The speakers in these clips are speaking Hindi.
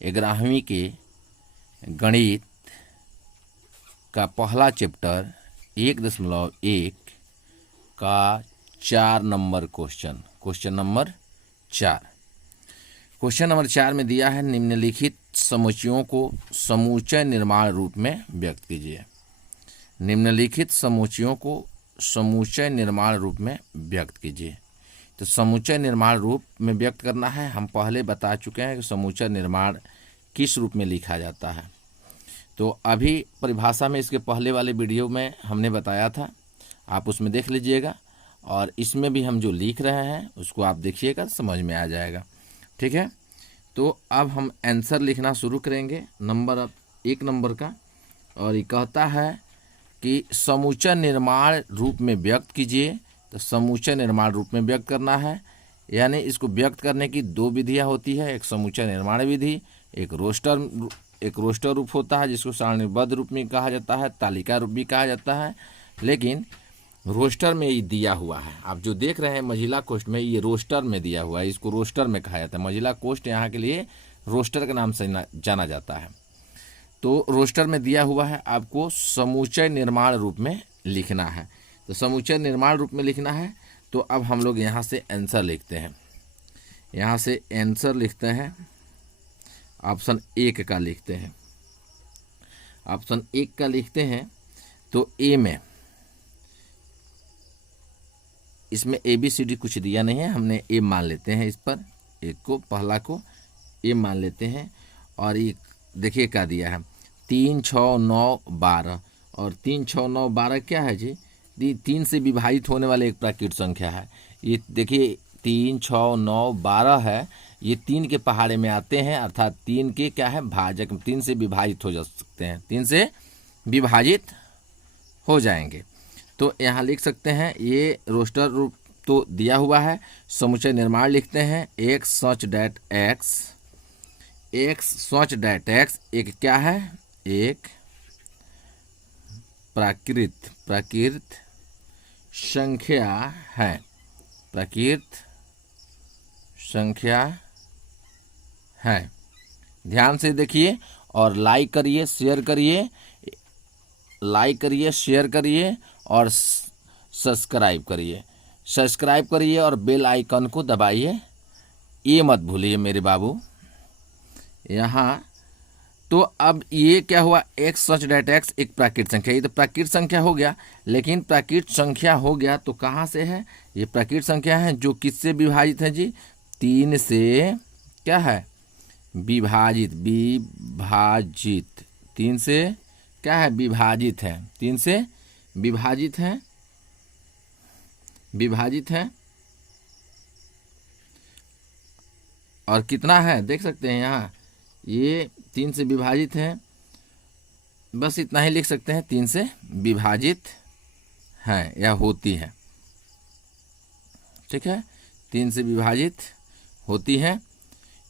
11वीं के गणित का पहला चैप्टर 1.1 का 4 number question number 4। Question number 4 में दिया है, निम्नलिखित समुच्चयों को समूचय निर्माण रूप में व्यक्त कीजिए। निम्नलिखित समुच्चयों को समूचय निर्माण रूप में व्यक्त कीजिए। तो समूचय निर्माण रूप में व्यक्त करना है, हम पहले बता चुके हैं कि समूचय निर्माण किस रूप में लिखा जाता है। तो अभी परिभाषा में इसके पहले वाले वीडियो में हमने बताया था, आप उसमें देख लीजिएगा, और इसमें भी हम जो लिख रहे हैं उसको आप देखिएगा, समझ में आ जाएगा। ठीक है, तो अब हम आंसर लिखना शुरू करेंगे नंबर 1 नंबर का, और ये कहता है कि समूचय निर्माण रूप में व्यक्त कीजिए। तो समूचय निर्माण रूप में व्यक्त करना है, यानी इसको व्यक्त करने की 2 विधियां होती है, एक समूचय निर्माण विधि, एक रोस्टर रूप होता है जिसको सारणीबद्ध रूप में कहा जाता है, तालिका रूप भी कहा जाता है। लेकिन रोस्टर में ये दिया हुआ है, आप जो देख रहे हैं महिला कोष्ठ में, ये रोस्टर में दिया हुआ है, इसको रोस्टर में कहा जाता है। महिला कोष्ठ यहाँ के लिए रोस्टर के नाम से जाना जाता है। तो रोस्टर में दिया हुआ है, आपको समूचय निर्माण रूप में लिखना है। तो समूचय निर्माण रूप में लिखना है, तो अब हम लोग यहाँ से आंसर लिखते हैं। यहाँ से आंसर लिखते हैं, ऑप्शन 1 का लिखते हैं। ऑप्शन 1 का लिखते हैं, तो ए में, इसमें ABCD कुछ दिया नहीं है, हमने ए मान लेते हैं। इस पर एक को, पहला को ए मान लेते हैं। और ये देखिए क्या दिया है, 3, 6, 9, 12। और 3, 6, 9, 12 क्या है जी? 3 से विभाजित होने वाले एक प्राकृत संख्या है। ये देखिए 3, 6, 9, 12 है, ये 3 के पहाड़े में आते हैं, अर्थात 3 के क्या है, भाजक, 3 से विभाजित हो जा सकते हैं, 3 से विभाजित हो जाएंगे। तो यहाँ लिख सकते हैं, ये रोस्टर रूप तो दिया हुआ है। समुच्चय निर्माण लिखते हैं, एक सच डैट एक्स, एक सच डैट एक्स एक क्या है, एक प्राकृत संख्या है, प्राकृत संख्या है। ध्यान से देखिए और लाइक करिए, शेयर करिए, शेयर करिए और सब्सक्राइब करिए और बेल आइकन को दबाइए, ये मत भूलिए मेरे बाबू। यहाँ तो अब ये क्या हुआ, एक्स सच डैट एक्स एक प्राकृत संख्या, ये तो प्राकृत संख्या हो गया। लेकिन प्राकृत संख्या हो गया तो कहाँ से है, ये प्राकृत संख्या है जो किससे विभाजित है जी, 3 से क्या है, विभाजित 3 से क्या है, विभाजित है, 3 से विभाजित है। और कितना है देख सकते हैं यहाँ, ये 3 से विभाजित है, बस इतना ही लिख सकते हैं, 3 से विभाजित है या होती है। ठीक है, 3 से विभाजित होती है।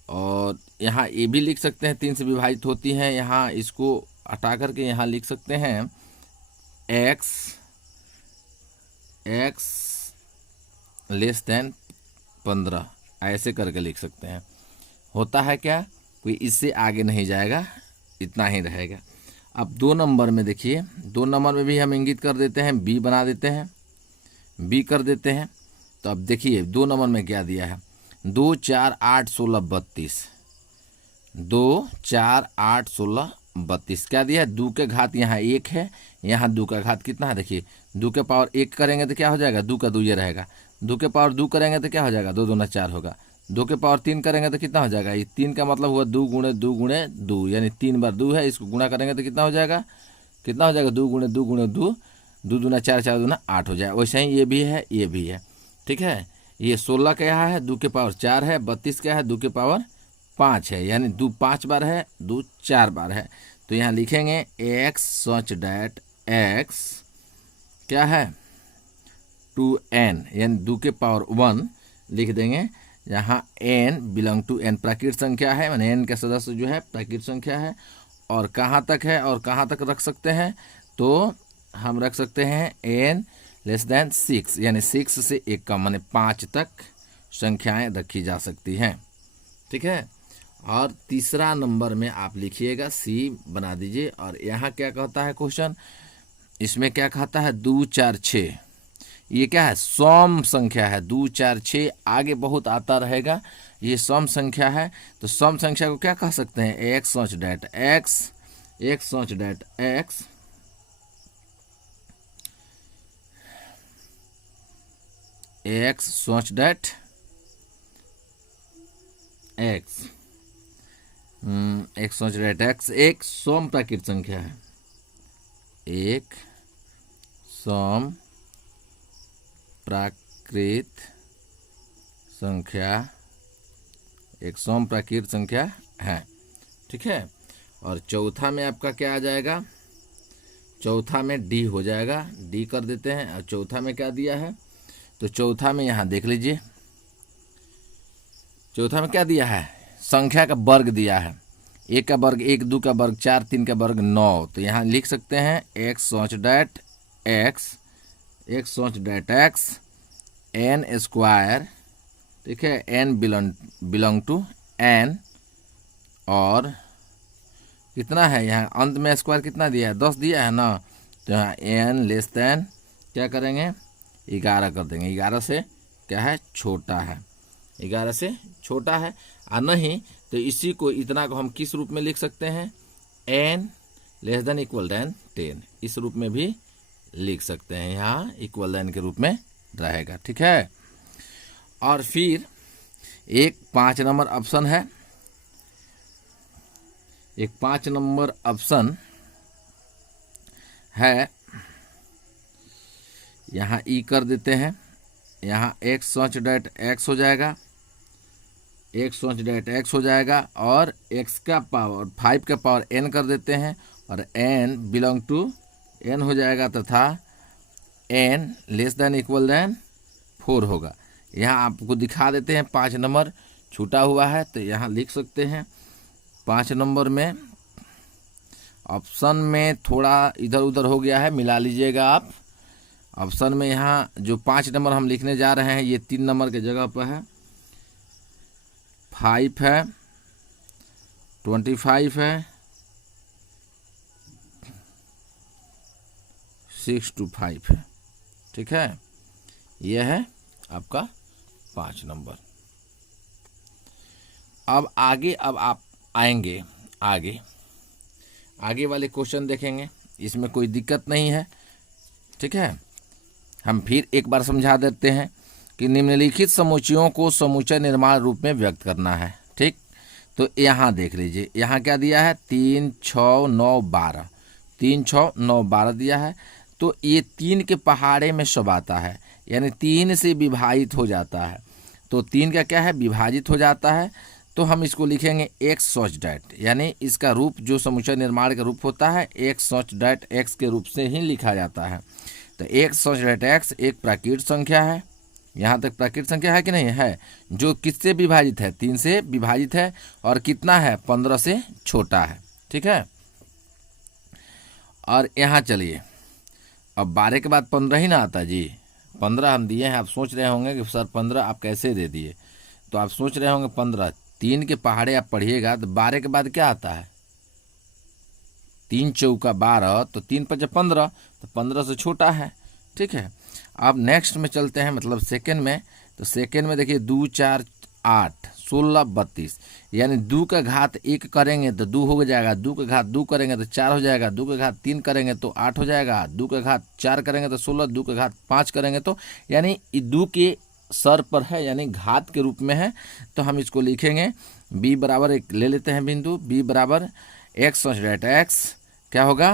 और यहाँ ये भी लिख सकते हैं 3 से विभाजित होती हैं, यहाँ इसको हटा करके यहाँ लिख सकते हैं x लेस देन 15, ऐसे करके लिख सकते हैं। होता है क्या, कोई इससे आगे नहीं जाएगा, इतना ही रहेगा। अब 2 नंबर में देखिए, 2 नंबर में भी हम इंगित कर देते हैं, बी बना देते हैं, बी कर देते हैं। तो अब देखिए 2 नंबर में क्या दिया है, 2, 4, 8, 16, 32, 2, 4, 8, 16, 32 क्या दिया है, 2 के घात यहाँ 1 है, यहाँ 2 का घात कितना है, देखिए 2 के पावर 1 करेंगे तो क्या हो जाएगा, 2 का 2 ये रहेगा, 2 के पावर 2 करेंगे तो क्या हो जाएगा, 2 दूना 4 होगा, 2 के पावर 3 करेंगे तो कितना हो जाएगा, ये 3 का मतलब हुआ 2 गुणे 2 गुणे 2, यानी 3 बार 2 है, इसको गुणा करेंगे तो कितना हो जाएगा, 2 गुणे 2 गुणे 2, 2 दूना 4, 4 दूना 8 हो जाए। वैसे ही ये भी है, ये भी है। ठीक है, ये 16 क्या है, 2 के पावर 4 है, 32 क्या है, 2 के पावर 5 है, यानी 2 5 बार है, 2 4 बार है। तो यहाँ लिखेंगे एक्स सच डैट एक्स क्या है, 2n, यानी 2 के पावर 1 लिख देंगे। यहाँ n बिलोंग टू n प्राकृत संख्या है, माने n के सदस्य जो है प्राकृत संख्या है। और कहाँ तक है और कहाँ तक रख सकते हैं, तो हम रख सकते हैं n लेस देन 6, यानी 6 से 1 कम, माने 5 तक संख्याएं रखी जा सकती हैं। ठीक है, और तीसरा नंबर में आप लिखिएगा सी बना दीजिए। और यहाँ क्या कहता है क्वेश्चन, इसमें क्या कहता है 2 4 6, ये क्या है सम संख्या है। 2 4 6 आगे बहुत आता रहेगा, ये सम संख्या है। तो सम संख्या को क्या कह सकते हैं, x such that x, x such that x, x such that x, x such that x एक सम प्राकृत संख्या है, एक सम प्राकृत संख्या, एक सम प्राकृत संख्या है, ठीक है। और चौथा में आपका क्या आ जाएगा, चौथा में डी हो जाएगा, डी कर देते हैं। और चौथा में क्या दिया है, तो चौथा में यहाँ देख लीजिए, चौथा में क्या दिया है, संख्या का वर्ग दिया है। एक का वर्ग 1, 2 का वर्ग 4, 3 का वर्ग 9। तो यहाँ लिख सकते हैं x such that x, x such that x n square, ठीक है, एन बिलोंग टू एन, और कितना है यहाँ अंत में स्क्वायर कितना दिया है 10 दिया है ना। तो यहाँ एन लेस देन क्या करेंगे 11 कर देंगे, 11 से क्या है छोटा है, 11 से छोटा है। और नहीं तो इसी को इतना को हम किस रूप में लिख सकते हैं, n less than equal than 10, इस रूप में भी लिख सकते हैं, यहाँ इक्वल देन के रूप में रहेगा, ठीक है। और फिर एक 5 नंबर ऑप्शन है, एक 5 नंबर ऑप्शन है, यहाँ ई कर देते हैं, यहाँ एक्स सच डैट एक्स हो जाएगा, एक्स सच डैट एक्स हो जाएगा, और एक्स का पावर 5 का पावर एन कर देते हैं, और एन बिलोंग टू एन हो जाएगा, तथा n less than equal than 4 होगा। यहाँ आपको दिखा देते हैं 5 नंबर छूटा हुआ है, तो यहाँ लिख सकते हैं 5 नंबर में ऑप्शन में थोड़ा इधर उधर हो गया है, मिला लीजिएगा आप। ऑप्शन में यहाँ जो 5 नंबर हम लिखने जा रहे हैं ये 3 नंबर के जगह पर है, 5 है, 25 है, 6 to 5 है, ठीक है। यह है आपका 5 नंबर। अब आप आएंगे आगे वाले क्वेश्चन देखेंगे, इसमें कोई दिक्कत नहीं है, ठीक है। हम फिर एक बार समझा देते हैं कि निम्नलिखित समुच्चयों को समुच्चय निर्माण रूप में व्यक्त करना है, ठीक। तो यहाँ देख लीजिए, यहाँ क्या दिया है 3 6 9 12, 3 6 9 12 दिया है। तो ये 3 के पहाड़े में सब आता है, यानी 3 से विभाजित हो जाता है। तो 3 का क्या है विभाजित हो जाता है, तो हम इसको लिखेंगे एक्स सच डैट, यानी इसका रूप जो समुच्चय निर्माण का रूप होता है एक्स सच डैट एक्स के रूप से ही लिखा जाता है। तो एक्स सच डैट एक्स एक प्राकृत संख्या है, यहाँ तक प्राकृत संख्या है कि नहीं है, जो किससे विभाजित है 3 से विभाजित है, और कितना है 15 से छोटा है, ठीक है। और यहाँ चलिए अब 12 के बाद 15 ही ना आता जी, 15 हम दिए हैं। आप सोच रहे होंगे कि सर 15 आप कैसे दे दिए, तो आप सोच रहे होंगे 15 3 के पहाड़े आप पढ़िएगा तो 12 के बाद क्या आता है 3 चौका 12, तो 3 5 15, तो 15 से छोटा है, ठीक है। अब नेक्स्ट में चलते हैं, मतलब सेकेंड में। तो सेकेंड में देखिए 2 4 8 16 32, यानी 2 का घात 1 करेंगे तो 2 हो जाएगा, 2 का घात 2 करेंगे तो 4 हो जाएगा, 2 का घात 3 करेंगे तो 8 हो जाएगा, 2 का घात 4 करेंगे तो 16, 2 का घात 5 करेंगे तो, यानी 2 के सर पर है, यानी घात के रूप में है। तो हम इसको लिखेंगे b बराबर एक ले लेते हैं बिंदु, b बराबर एक्स सच डैट एक्स क्या होगा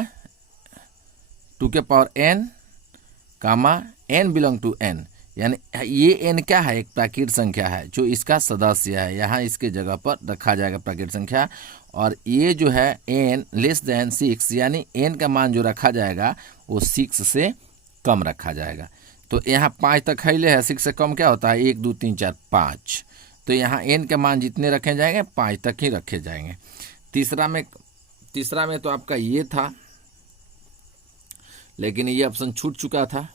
2 के power n comma n belong to n, यानी ये n क्या है एक प्राकृत संख्या है जो इसका सदस्य है, यहाँ इसके जगह पर रखा जाएगा प्राकृत संख्या। और ये जो है n लेस देन 6, यानी n का मान जो रखा जाएगा वो 6 से कम रखा जाएगा। तो यहाँ 5 तक खैले है, 6 से कम क्या होता है 1 2 3 4 5, तो यहाँ n के मान जितने रखे जाएंगे 5 तक ही रखे जाएंगे। तीसरा में तो आपका ये था, लेकिन ये ऑप्शन छूट चुका था,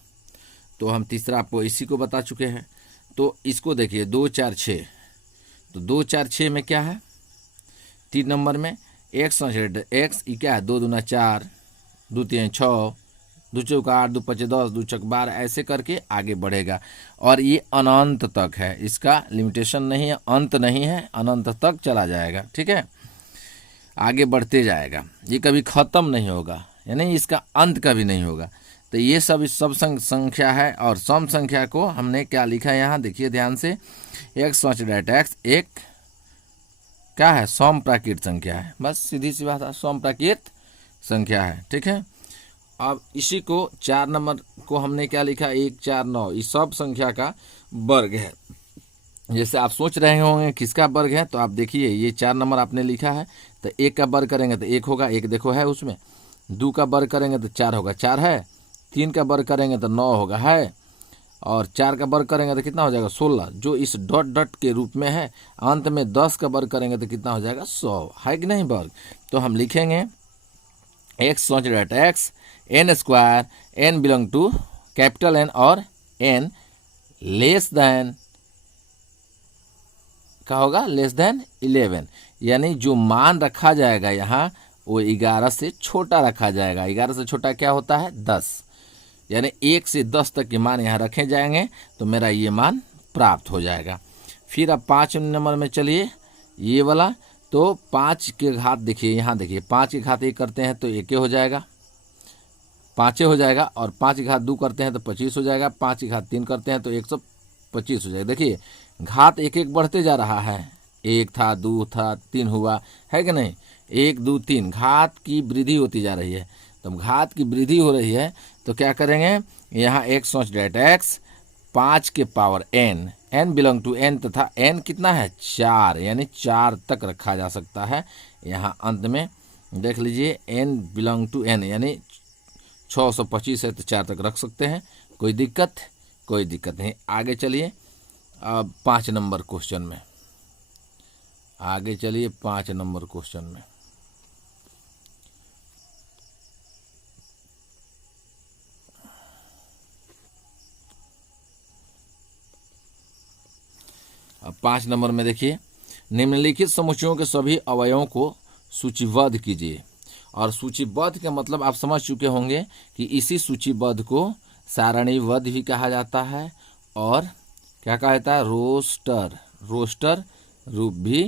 तो हम तीसरा आपको इसी को बता चुके हैं। तो इसको देखिए 2 4 6, तो 2 4 6 में क्या है 3 नंबर में एक्स एक्स ई क्या है, 2 दूना 4, 2 तीन 6, 2 चौका 8, 2 पचे 10, 2 छक 12, ऐसे करके आगे बढ़ेगा। और ये अनंत तक है, इसका लिमिटेशन नहीं है, अंत नहीं है, अनंत तक चला जाएगा। ठीक है, आगे बढ़ते जाएगा, ये कभी ख़त्म नहीं होगा, यानी इसका अंत कभी नहीं होगा। तो ये सब इस सब संख्या है। और सम संख्या को हमने क्या लिखा है यहाँ देखिए ध्यान से, एक्स एक्स एक क्या है, सम प्राकृत संख्या है। बस सीधी सी बात है, सम प्राकृत संख्या है। ठीक है, अब इसी को 4 नंबर को हमने क्या लिखा, 1 4 9, इस सब संख्या का वर्ग है। जैसे आप सोच रहे होंगे किसका वर्ग है, तो आप देखिए ये 4 नंबर आपने लिखा है, तो 1 का वर्ग करेंगे तो 1 होगा, 1 देखो है उसमें। 2 का वर्ग करेंगे तो 4 होगा, 4 है। 3 का वर्ग करेंगे तो 9 होगा, है। और 4 का वर्ग करेंगे तो कितना हो जाएगा, 16, जो इस डॉट डॉट के रूप में है। अंत में 10 का वर्ग करेंगे तो कितना हो जाएगा, 100, है कि नहीं वर्ग। तो हम लिखेंगे x x n square, n belong to capital n और एन लेस देन क्या होगा, लेस देन 11, यानी जो मान रखा जाएगा यहाँ वो 11 से छोटा रखा जाएगा। 11 से छोटा क्या होता है, 10, यानी 1 से 10 तक के मान यहाँ रखे जाएंगे तो मेरा ये मान प्राप्त हो जाएगा। फिर अब 5 नंबर में चलिए, ये वाला तो 5 के घात देखिए, यहाँ देखिए 5 के घात 1 करते हैं तो 1 हो जाएगा, 5 हो जाएगा। और 5 की घात 2 करते हैं तो 25 हो जाएगा, 5 की घात 3 करते हैं तो 125 हो जाएगा। देखिए घात एक एक बढ़ते जा रहा है, 1 था, 2 था, 3 हुआ, है कि नहीं, 1 2 3 घात की वृद्धि होती जा रही है। तो घात की वृद्धि हो रही है तो क्या करेंगे, यहाँ एक्स एक्स 5 के power n, n belong to n, तथा एन कितना है, 4, यानी 4 तक रखा जा सकता है। यहाँ अंत में देख लीजिए एन बिलोंग टू एन, यानी 625 है तो 4 तक रख सकते हैं, कोई दिक्कत नहीं। आगे चलिए अब 5 नंबर क्वेश्चन में, आगे चलिए 5 नंबर क्वेश्चन में। अब 5 नंबर में देखिए, निम्नलिखित समुच्चयों के सभी अवयवों को सूचीबद्ध कीजिए। और सूचीबद्ध का मतलब आप समझ चुके होंगे कि इसी सूचीबद्ध को सारणीबद्ध भी कहा जाता है और क्या कहा जाता है, रोस्टर रूप भी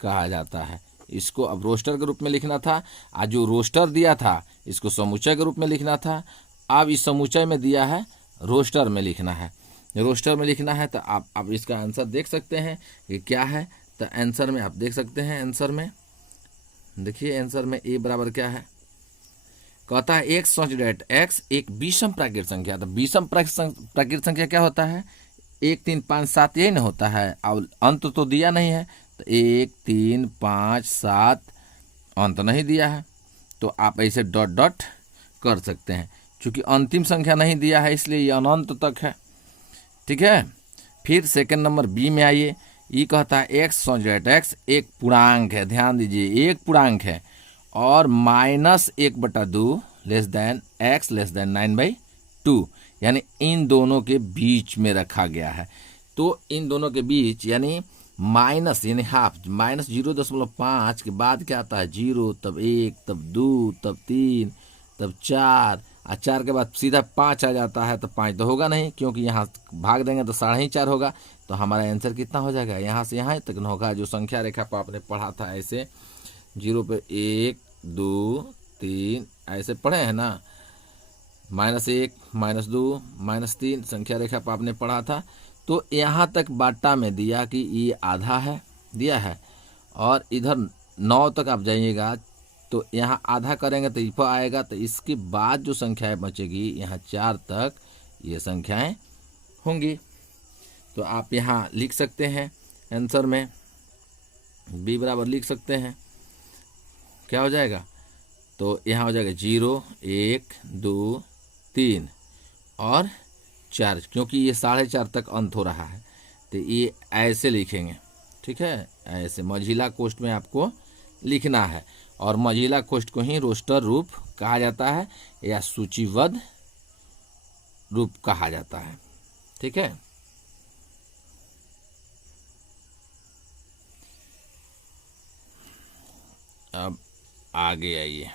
कहा जाता है। इसको अब रोस्टर के रूप में लिखना था, आज जो रोस्टर दिया था इसको समुच्चय के रूप में लिखना था। अब इस समुच्चय में दिया है रोस्टर में लिखना है, रोस्टर में लिखना है। तो आप इसका आंसर देख सकते हैं कि क्या है। तो आंसर में आप देख सकते हैं, आंसर में देखिए, आंसर में ए बराबर क्या है, कहता है एक्स एक्स एक विषम प्राकृत संख्या। तो विषम प्राकृत संख्या क्या होता है, 1 3 5 7 यही ना होता है। अब अंत तो दिया नहीं है, तो 1 3 5 7 अंत नहीं दिया है, तो आप ऐसे डॉट डॉट कर सकते हैं। चूंकि अंतिम संख्या नहीं दिया है इसलिए ये अनंत तक है। ठीक है, फिर सेकंड नंबर बी में आइए, ये कहता है एक्स एक्स एक पूर्णांक है, ध्यान दीजिए एक पूर्णांक है और -1/2 less than x less than 9/2, यानी इन दोनों के बीच में रखा गया है। तो इन दोनों के बीच यानी माइनस यानी हाफ, -0.5 के बाद क्या आता है, 0, तब 1, तब 2, तब 3, तब 4, और 4 के बाद सीधा 5 आ जाता है। तो 5 तो होगा नहीं, क्योंकि यहाँ भाग देंगे तो 4.5 होगा। तो हमारा आंसर कितना हो जाएगा, यहाँ से यहाँ तक न होगा। जो संख्या रेखा पर आपने पढ़ा था ऐसे 0 पे 1 2 3 ऐसे पढ़े हैं ना, -1 -2 -3 संख्या रेखा पर आपने पढ़ा था। तो यहाँ तक बाटा में दिया कि ये आधा है, दिया है, और इधर 9 तक आप जाइएगा तो यहाँ आधा करेंगे तो इफा आएगा। तो इसके बाद जो संख्याएं बचेगी यहाँ 4 तक ये संख्याएं होंगी। तो आप यहाँ लिख सकते हैं आंसर में बी बराबर लिख सकते हैं, क्या हो जाएगा, तो यहाँ हो जाएगा 0 1 2 3 और 4, क्योंकि ये 4.5 तक अंत हो रहा है तो ये ऐसे लिखेंगे। ठीक है, ऐसे मझिला कोष्ठ में आपको लिखना है, और मझिला कोष्ठ को ही रोस्टर रूप कहा जाता है या सूचीबद्ध रूप कहा जाता है। ठीक है, अब आगे आइए,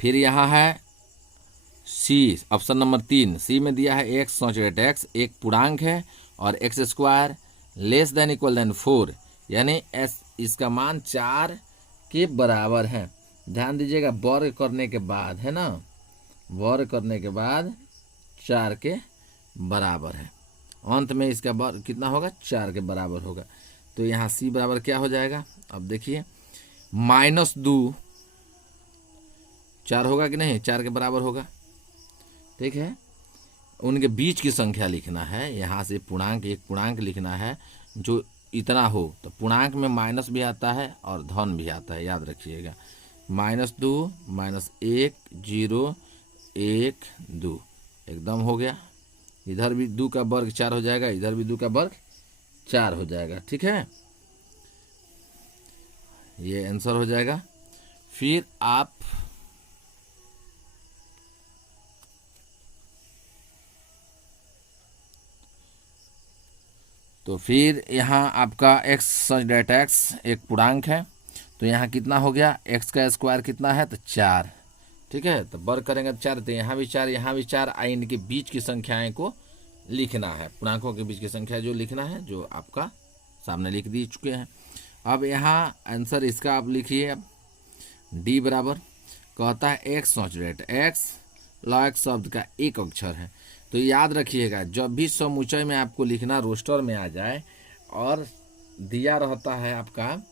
फिर यहाँ है सी, ऑप्शन नंबर 3, सी में दिया है एक्स सोच रेट एक्स एक पूर्णांक है और x square less than equal than 4, यानी इसका मान 4 के बराबर है। ध्यान दीजिएगा, वर्ग करने के बाद है ना, वर्ग करने के बाद 4 के बराबर है, अंत में इसका वर्ग कितना होगा, 4 के बराबर होगा। तो यहाँ सी बराबर क्या हो जाएगा, अब देखिए -2 4 होगा कि नहीं, 4 के बराबर होगा, ठीक है। उनके बीच की संख्या लिखना है, यहाँ से पूर्णांक, एक पूर्णांक लिखना है जो इतना हो, तो पूर्णांक में माइनस भी आता है और धन भी आता है, याद रखिएगा। -2 -1 0 1 2 एकदम हो गया। इधर भी 2 का वर्ग 4 हो जाएगा, इधर भी 2 का वर्ग 4 हो जाएगा, ठीक है, ये आंसर हो जाएगा। फिर आप तो फिर यहाँ आपका एक्स सच डेट एक्स एक पूर्णांक है, तो यहाँ कितना हो गया, एक्स का स्क्वायर कितना है, तो 4, ठीक है। तो वर्ग करेंगे तो 4, तो यहाँ भी 4, यहाँ भी 4, इनके बीच की संख्याएं को लिखना है, पूर्णांकों के बीच की संख्या जो लिखना है, जो आपका सामने लिख दी चुके हैं। अब यहाँ आंसर इसका आप लिखिए, अब डी बराबर कहता है एक्स सोच रेट एक्स लॉग शब्द का एक अक्षर है। तो याद रखिएगा, जब भी समुच्चय में आपको लिखना रोस्टर में आ जाए और दिया रहता है आपका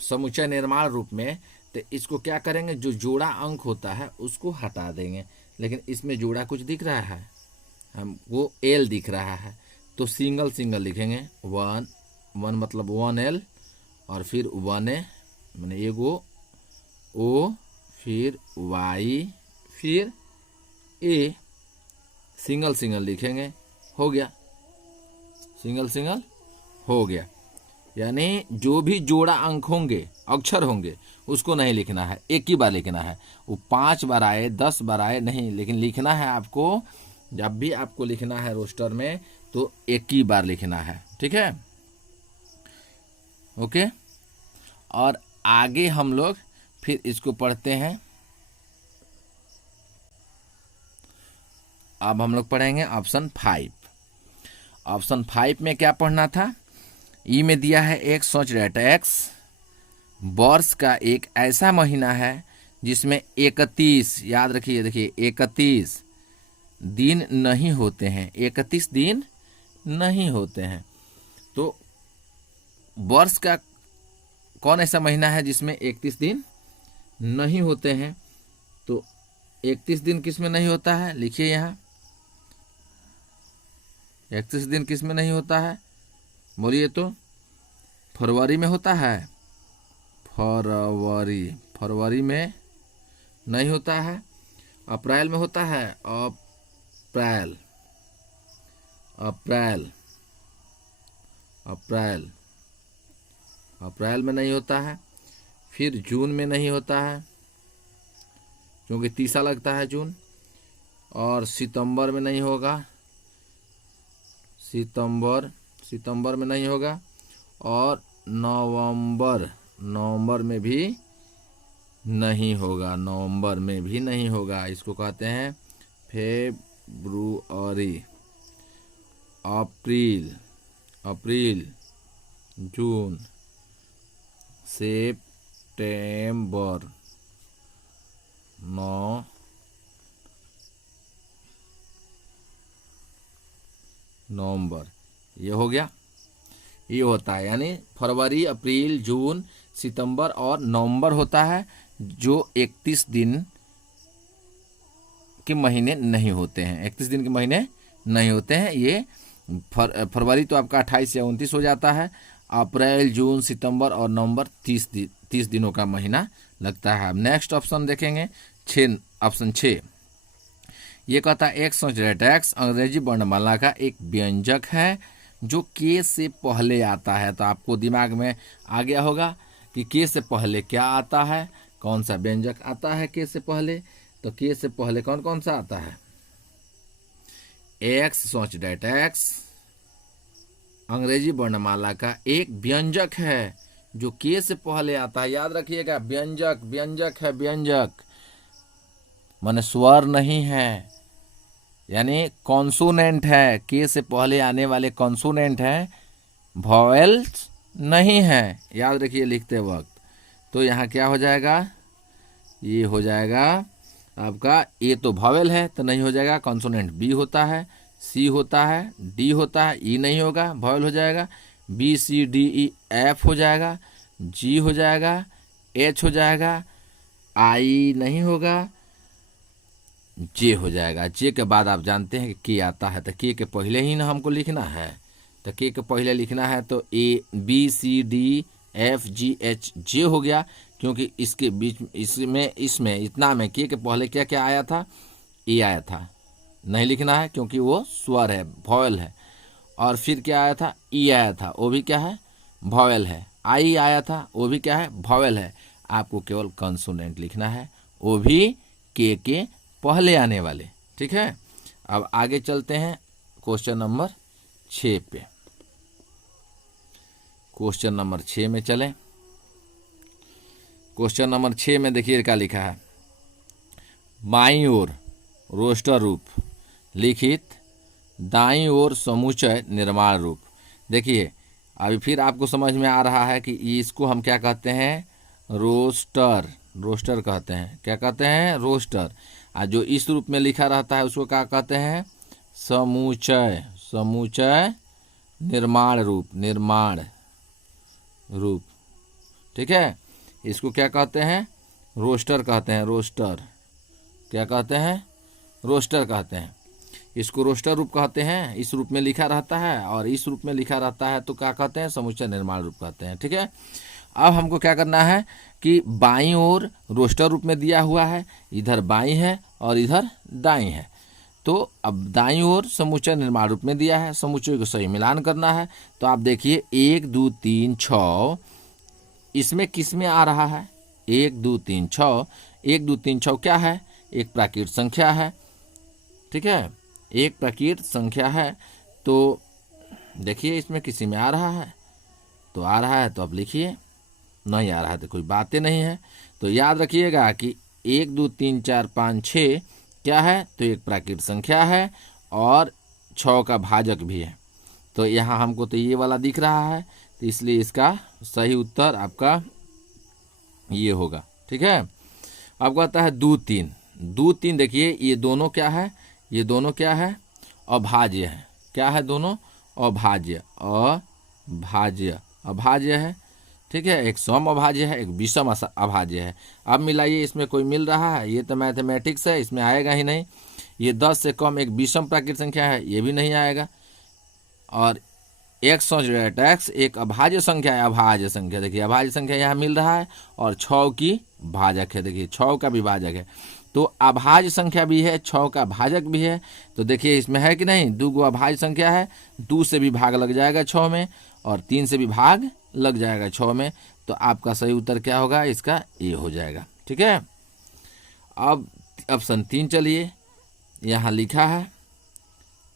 समुच्चय निर्माण रूप में, तो इसको क्या करेंगे, जो जोड़ा अंक होता है उसको हटा देंगे। लेकिन इसमें जोड़ा कुछ दिख रहा है, हमको एल दिख रहा है, तो सिंगल सिंगल लिखेंगे, 1 1 मतलब 1L और फिर 1A मैंने एगो ओ, फिर Y, फिर ए, सिंगल सिंगल लिखेंगे, हो गया, सिंगल सिंगल हो गया। यानी जो भी जोड़ा अंक होंगे, अक्षर होंगे, उसको नहीं लिखना है, एक ही बार लिखना है। वो 5 बार आए 10 बार आए नहीं, लेकिन लिखना है आपको, जब भी आपको लिखना है रोस्टर में तो एक ही बार लिखना है, ठीक है, ओके। और आगे हम लोग फिर इसको पढ़ते हैं। अब हम लोग पढ़ेंगे ऑप्शन 5। ऑप्शन 5 में क्या पढ़ना था, ई में दिया है एक्स सोच रेट एक्स वर्ष का एक ऐसा महीना है जिसमें 31, याद रखिए, देखिए 31 दिन नहीं होते हैं, 31 दिन नहीं होते हैं। तो वर्ष का कौन ऐसा महीना है जिसमें 31 दिन नहीं होते हैं, तो 31 दिन किस में नहीं होता है, लिखिए यहाँ 31 दिन किस में नहीं होता है, बोलिए तो, फरवरी में होता है, फरवरी में नहीं होता है, अप्रैल में होता है, अप्रैल में नहीं होता है, फिर जून में नहीं होता है क्योंकि तीसा लगता है जून, और सितंबर में नहीं होगा, सितंबर में नहीं होगा, और नवंबर में भी नहीं होगा, इसको कहते हैं फेब्रुअरी, अप्रैल, जून, सितंबर, नवंबर, ये हो गया, ये होता है। यानी फरवरी, अप्रैल, जून, सितंबर और नवंबर होता है जो 31 दिन के महीने नहीं होते हैं, 31 दिन के महीने नहीं होते हैं। ये फरवरी तो आपका 28 या 29 हो जाता है, अप्रैल, जून, सितंबर और नवंबर 30 दिनों का महीना लगता है। नेक्स्ट ऑप्शन देखेंगे, ऑप्शन 6, ये कहता है एक्स सोच रेट एक्स अंग्रेजी वर्णमाला का एक व्यंजक है जो के से पहले आता है। तो आपको दिमाग में आ गया होगा कि के से पहले क्या आता है, कौन सा व्यंजक आता है के से पहले। तो के से पहले कौन कौन सा आता है, एक्स सोच डेट एक्स अंग्रेजी वर्णमाला का एक व्यंजक है जो के से पहले आता है। याद रखिएगा, व्यंजक व्यंजक है, व्यंजक माने स्वर नहीं है, यानी कॉन्सोनेंट है, के से पहले आने वाले कॉन्सोनेंट है, वॉवेल्स नहीं है। याद रखिए लिखते वक्त। तो यहाँ क्या हो जाएगा, ये हो जाएगा आपका, ए तो वॉवेल है तो नहीं हो जाएगा, कॉन्सोनेंट बी होता है, सी होता है, डी होता है, ई नहीं होगा, वॉवेल हो जाएगा, B C D E F हो जाएगा, जी हो जाएगा, एच हो जाएगा, आई नहीं होगा, जे हो जाएगा। जे के बाद आप जानते हैं कि के आता है, तो के पहले ही ना हमको लिखना है, तो के पहले लिखना है तो A B C D F G H J हो गया, क्योंकि इसके बीच इसमें इतना में के पहले क्या क्या आया था, ए आया था, नहीं लिखना है क्योंकि वो स्वर है, वॉवेल है। और फिर क्या आया था, ई आया था, वो भी क्या है, वॉवेल है। आई आया था, वो भी क्या है, वॉवेल है। आपको केवल कंसोनेंट लिखना है, वो भी के पहले आने वाले। ठीक है, अब आगे चलते हैं क्वेश्चन नंबर 6 पे। क्वेश्चन नंबर 6 में चलें। क्वेश्चन नंबर 6 में देखिए क्या लिखा है, बाईं ओर रोस्टर रूप लिखित, दाईं ओर समुच्चय निर्माण रूप। देखिए अभी फिर आपको समझ में आ रहा है कि इसको हम क्या कहते हैं, रोस्टर, रोस्टर कहते हैं। क्या कहते हैं, रोस्टर। और जो इस रूप में लिखा रहता है उसको क्या कहते हैं, समुच्चय, समुच्चय निर्माण रूप, निर्माण रूप। ठीक है, इसको क्या कहते हैं, रोस्टर कहते हैं, रोस्टर। क्या कहते हैं, रोस्टर कहते हैं। इसको रोस्टर रूप कहते हैं, इस रूप में लिखा रहता है, और इस रूप में लिखा रहता है तो क्या कहते हैं, समुच्चय निर्माण रूप कहते हैं। ठीक है, अब हमको क्या करना है कि बाईं ओर रोस्टर रूप में दिया हुआ है, इधर बाईं है और इधर दाईं है। तो अब दाईं ओर समुच्चय निर्माण रूप में दिया है, समुच्चय को सही मिलान करना है। तो आप देखिए 1 2 3 6 इसमें किस में आ रहा है, 1 2 3 6। 1 2 3 6 क्या है, एक प्राकृत संख्या है। ठीक है, एक प्राकृत संख्या है। तो देखिए इसमें किसी में आ रहा है, तो आ रहा है तो अब लिखिए, नहीं आ रहा है तो कोई बातें नहीं है। तो याद रखिएगा कि 1 2 3 4 5 6 क्या है, तो एक प्राकृत संख्या है और 6 का भाजक भी है। तो यहाँ हमको तो ये वाला दिख रहा है, तो इसलिए इसका सही उत्तर आपका ये होगा। ठीक है, अब कहता है 2 3। 2 3 देखिए ये दोनों क्या है, ये दोनों क्या है, अभाज्य है। क्या है दोनों, अभाज्य, अभाज्य, अभाज्य है। ठीक है, एक सम अभाज्य है, एक विषम अभाज्य है। अब मिलाइए, इसमें कोई मिल रहा है, ये तो मैथमेटिक्स है, इसमें आएगा ही नहीं। ये 10 से कम एक विषम प्राकृत संख्या है, ये भी नहीं आएगा। और x x एक अभाज्य संख्या है, अभाज्य संख्या। देखिए अभाज्य संख्या यहाँ मिल रहा है और 6 की भाजक है, देखिए 6 का भी भाजक है। तो अभाज्य संख्या भी है, 6 का भाजक भी है। तो देखिए इसमें है कि नहीं, 2 गो अभाज्य संख्या है, 2 से भी भाग लग जाएगा 6 में, और 3 से भी भाग लग जाएगा 6 में। तो आपका सही उत्तर क्या होगा, इसका ए हो जाएगा। ठीक है, अब ऑप्शन 3 चलिए, यहाँ लिखा है,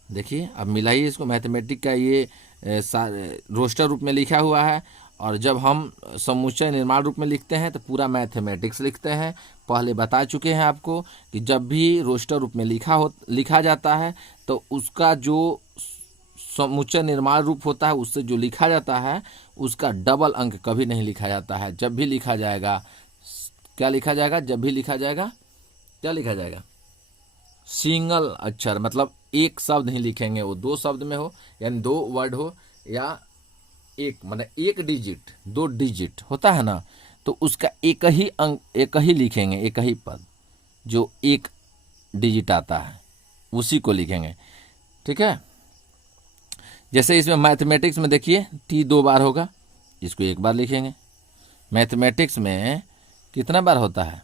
देखिए अब मिलाइए इसको। मैथमेटिक का ये रोस्टर रूप में लिखा हुआ है, और जब हम समुच्चय निर्माण रूप में लिखते हैं तो पूरा मैथमेटिक्स लिखते हैं। पहले बता चुके हैं आपको कि जब भी रोस्टर रूप में लिखा जाता है तो उसका जो समुच्चय निर्माण रूप होता है उससे जो लिखा जाता है उसका डबल अंक कभी नहीं लिखा जाता है। जब भी लिखा जाएगा, क्या लिखा जाएगा, जब भी लिखा जाएगा क्या लिखा जाएगा, सिंगल अक्षर, मतलब एक शब्द ही लिखेंगे, वो 2 शब्द में हो, यानी 2 वर्ड हो, या एक मतलब 1 डिजिट, 2 डिजिट होता है ना, तो उसका एक ही अंक, एक ही लिखेंगे, एक ही पद जो 1 डिजिट आता है उसी को लिखेंगे। ठीक है, जैसे इसमें मैथमेटिक्स में देखिए टी 2 बार होगा, इसको 1 बार लिखेंगे। मैथमेटिक्स में कितना बार होता है,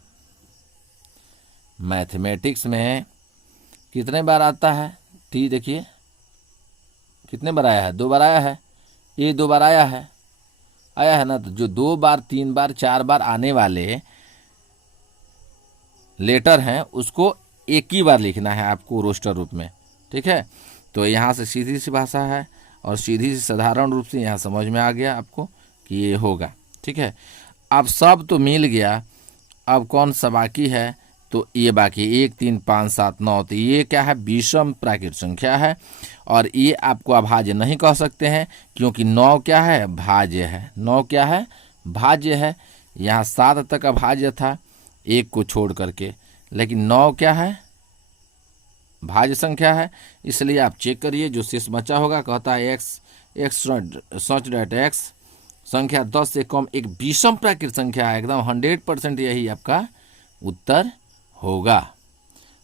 मैथमेटिक्स में कितने बार आता है टी, देखिए कितने बार आया है, 2 बार आया है, ये 2 बार आया है ना। तो जो 2 बार 3 बार 4 बार आने वाले लेटर हैं उसको एक ही बार लिखना है आपको रोस्टर रूप में। ठीक है, तो यहाँ से सीधी सी भाषा है, और सीधी सी साधारण रूप से यहाँ समझ में आ गया आपको कि ये होगा। ठीक है, अब सब तो मिल गया, अब कौन सा बाकी है? तो ये बाकी 1 3 5 7 9, तो ये क्या है? विषम प्राकृत संख्या है और ये आपको अभाज्य नहीं कह सकते हैं क्योंकि 9 क्या है? भाज्य है। 9 क्या है? भाज्य है। यहाँ 7 तक अभाज्य था 1 को छोड़ करके, लेकिन 9 क्या है? भाज्य संख्या है। इसलिए आप चेक करिए जो शेष बचा होगा, कहता है एक्स सच डेट एक्स संख्या 10 से कम एक विषम प्राकृत संख्या है। एकदम 100% यही आपका उत्तर होगा।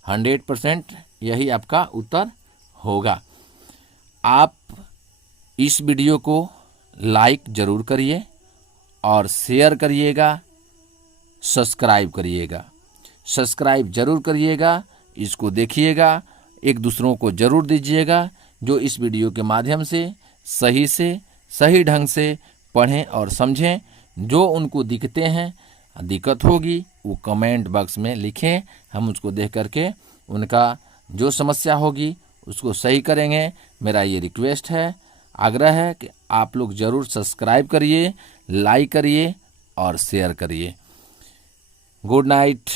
100% यही आपका उत्तर होगा। आप इस वीडियो को लाइक जरूर करिए और शेयर करिएगा, सब्सक्राइब करिएगा। सब्सक्राइब जरूर करिएगा, इसको देखिएगा, एक दूसरों को जरूर दीजिएगा जो इस वीडियो के माध्यम से सही ढंग से पढ़ें और समझें। जो उनको दिखते हैं दिक्कत होगी वो कमेंट बॉक्स में लिखें, हम उसको देख करके उनका जो समस्या होगी उसको सही करेंगे। मेरा ये रिक्वेस्ट है, आग्रह है कि आप लोग ज़रूर सब्सक्राइब करिए, लाइक करिए और शेयर करिए। Good night.